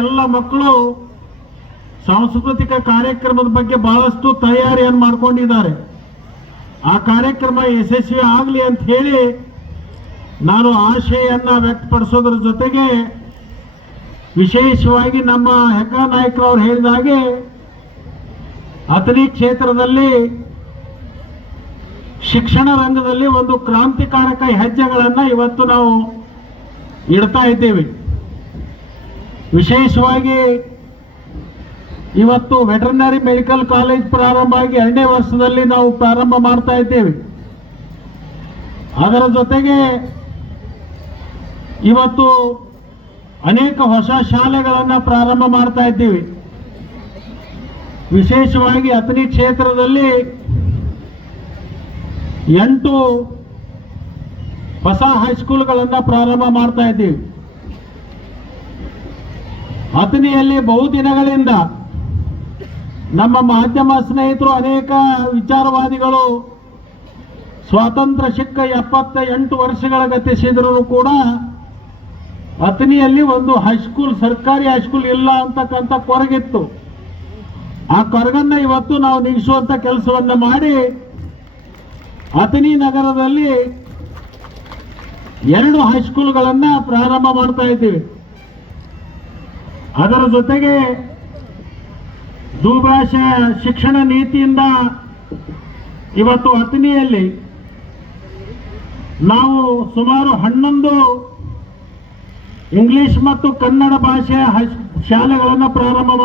ಎಲ್ಲ ಮಕ್ಕಳು ಸಾಂಸ್ಕೃತಿಕ ಕಾರ್ಯಕ್ರಮದ ಬಗ್ಗೆ ಬಹಳಷ್ಟು ತಯಾರಿಯನ್ನು ಮಾಡ್ಕೊಂಡಿದ್ದಾರೆ. ಆ ಕಾರ್ಯಕ್ರಮ ಯಶಸ್ವಿ ಆಗಲಿ ಅಂತ ಹೇಳಿ ನಾನು ಆಶಯನ್ನ ವ್ಯಕ್ತಪಡಿಸೋದ್ರ ಜೊತೆಗೆ ವಿಶೇಷವಾಗಿ ನಮ್ಮ ಹೆಗ್ಗಾ ನಾಯಕರವ್ರು ಹೇಳಿದ ಹಾಗೆ ಅಥಣಿ ಕ್ಷೇತ್ರದಲ್ಲಿ ಶಿಕ್ಷಣ ರಂಗದಲ್ಲಿ ಒಂದು ಕ್ರಾಂತಿಕಾರಕ ಹೆಜ್ಜೆಗಳನ್ನು ಇವತ್ತು ನಾವು ಇಡ್ತಾ ಇದ್ದೇವೆ. ವಿಶೇಷವಾಗಿ ಇವತ್ತು ವೆಟರ್ನರಿ ಮೆಡಿಕಲ್ ಕಾಲೇಜ್ ಪ್ರಾರಂಭ ಆಗಿ ಎರಡನೇ ವರ್ಷದಲ್ಲಿ ನಾವು ಪ್ರಾರಂಭ ಮಾಡ್ತಾ ಇದ್ದೇವೆ. ಅದರ ಜೊತೆಗೆ ಇವತ್ತು ಅನೇಕ ಹೊಸ ಶಾಲೆಗಳನ್ನು ಪ್ರಾರಂಭ ಮಾಡ್ತಾ ಇದ್ದೀವಿ. ವಿಶೇಷವಾಗಿ ಅಥಣಿ ಕ್ಷೇತ್ರದಲ್ಲಿ ಎಂಟು ಹೊಸ ಹೈಸ್ಕೂಲ್ಗಳನ್ನು ಪ್ರಾರಂಭ ಮಾಡ್ತಾ ಇದ್ದೀವಿ. ಅಥಣಿಯಲ್ಲಿ ಬಹುದಿನಗಳಿಂದ ನಮ್ಮ ಮಾಧ್ಯಮ ಸ್ನೇಹಿತರು ಅನೇಕ ವಿಚಾರವಾದಿಗಳು ಸ್ವಾತಂತ್ರ್ಯ ಸಿಕ್ಕ ಎಪ್ಪತ್ತ ಎಂಟು ವರ್ಷಗಳ ಗತಿಸಿದ್ರು ಕೂಡ ಅಥಣಿಯಲ್ಲಿ ಒಂದು ಹೈಸ್ಕೂಲ್ ಸರ್ಕಾರಿ ಹೈಸ್ಕೂಲ್ ಇಲ್ಲ ಅಂತಕ್ಕಂಥ ಕೊರಗಿತ್ತು. ಆ ಕೊರಗನ್ನ ಇವತ್ತು ನಾವು ನಿಲ್ಲಿಸುವಂತ ಕೆಲಸವನ್ನು ಮಾಡಿ ಅಥಣಿ ನಗರದಲ್ಲಿ ಎರಡು ಹೈಸ್ಕೂಲ್ಗಳನ್ನ ಪ್ರಾರಂಭ ಮಾಡ್ತಾ ಇದ್ದೀವಿ. ಅದರ ಜೊತೆಗೆ ದೂಭಾಷೆ ಶಿಕ್ಷಣ ನೀತಿಯಿಂದ ಇವತ್ತು ಅತಿನಿಯಲ್ಲಿ ನಾವು ಸುಮಾರು ಹನ್ನೊಂದು ಇಂಗ್ಲಿಷ್ ಮತ್ತು ಕನ್ನಡ ಭಾಷೆಯ ಶಾಲೆಗಳನ್ನು ಪ್ರಾರಂಭ